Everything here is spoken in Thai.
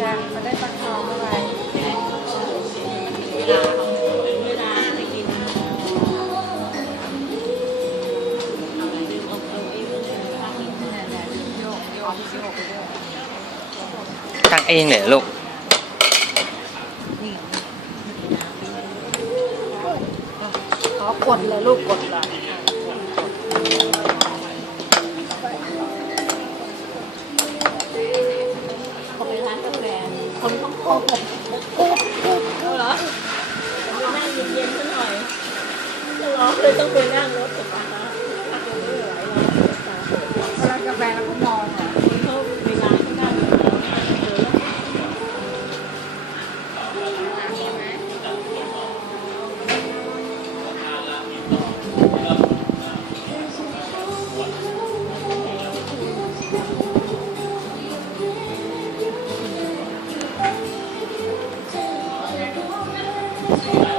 จ้ะมาได้ฟักทองเขาไปเวลาเขาเวลาไปกินเอะไรดึงเอาไอ้พวกนี้ข้าค่ะตั้งเองเลยเหรอลูกขอกดเลยลูกกดเลย เอาเหรอไปนั่งเย็นๆซะหน่อยจะร้องเลยต้องไปนั่งรถ เ